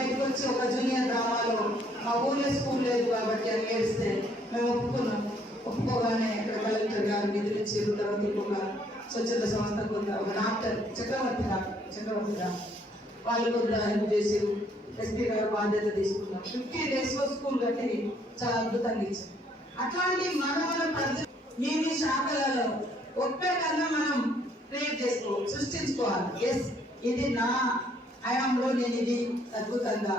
బయటకు వచ్చి ఒక జూనియర్ డ్రామాలో మా ఊళ్ళో స్కూల్ లేదు కాబట్టి అని ఏడిస్తే మేము ఒప్పుకోగానే ఇక్కడ కలెక్టర్ గారు నిధులు ఇచ్చారు. తర్వాత ఇంకొక స్వచ్ఛంద సంస్థ కొంత ఒక డాక్టర్ చక్రవర్తి గారు వాళ్ళు కొంత హెల్ప్ చేసారు. ఎస్పీ గారు బాధ్యత తీసుకున్నారు. 50 days స్కూల్ కట్టి చాలా అద్భుతంగా ఇచ్చారు. అట్లాంటి మన మీ శాఖలలో ఒక్కటన్నా మనం క్రియేట్ సృష్టించుకోవాలి. ఎస్, ఇది నా హయాంలో నేను ఇది అద్భుతంగా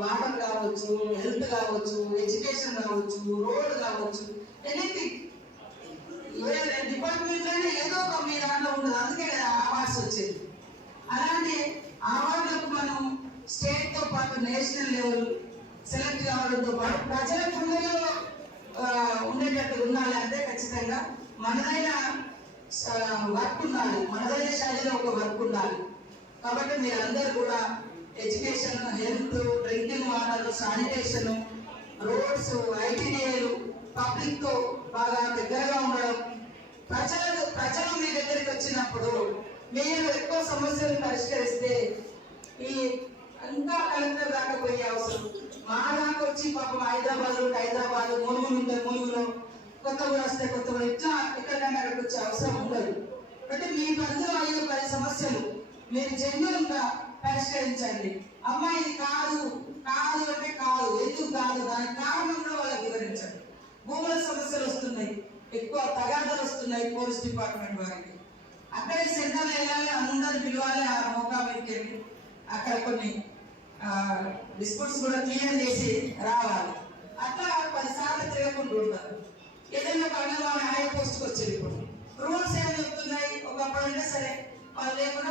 వాటర్ కావచ్చు, హెల్త్ కావచ్చు, ఎడ్యుకేషన్ కావచ్చు, రోడ్ కావచ్చు, ఎనీథింగ్ డిపార్ట్మెంట్ లోనే ఏదో ఒక మీ దాంట్లో ఉండదు. అందుకే కదా అవార్డ్స్ వచ్చేది. అలాంటి అవార్డులకు మనం స్టేట్ తో పాటు నేషనల్ లెవెల్ సెలెక్ట్ కావడంతో పాటు ప్రజల గుండెలో ఉండేటట్టు ఉండాలి. అంటే ఖచ్చితంగా మనదైన వర్క్ ఉండాలి, మనదైన శైలిలో ఒక వర్క్ ఉండాలి. కాబట్టి మీరందరూ కూడా education, health, drinking water, sanitation, roads, ఐటీడీఏలు, పబ్లిక్ తో బాగా దగ్గరగా ఉండడం, ప్రజలు మీ దగ్గరికి వచ్చినప్పుడు మీరు ఎక్కువ సమస్యలు పరిష్కరిస్తే ఈ ఇంకా కలెక్టర్ దాకా పోయే అవసరం మా దాకా వచ్చి పాపం హైదరాబాద్ ములుగులో కొత్తగూడ వస్తే కొత్తగూడ ఇట్లా ఎక్కడికైనా అక్కడికి వచ్చే అవసరం ఉండదు. అంటే మీ పరిధిలో అయ్యే 10 సమస్యలు మీరు జెన్యున్ గా పరిష్కరించండి. అమ్మాయి ఇది కాదు అంటే కాదు, ఎందుకు కాదు, దానికి కారణం కూడా వాళ్ళకి వివరించండి. భూముల సమస్యలు వస్తున్నాయి, ఎక్కువ తగాదాలు వస్తున్నాయి పోలీస్ డిపార్ట్మెంట్ వారికి. అక్కడే సెంటర్ వెళ్ళాలి, అందరు పిలవాలి, ఆ మోకా మీదకి అక్కడ కొన్ని డిస్ప్యూట్స్ కూడా క్లియర్ చేసి రావాలి. అట్లా 10 సార్లు తిరగకుండా ఉంటారు. ఏదైనా పనులు హై పోస్ట్కి వచ్చేది. ఇప్పుడు రూల్స్ ఏమి చెప్తున్నాయి, ఒకప్పుడు అంటే సరే వాళ్ళు లేకుండా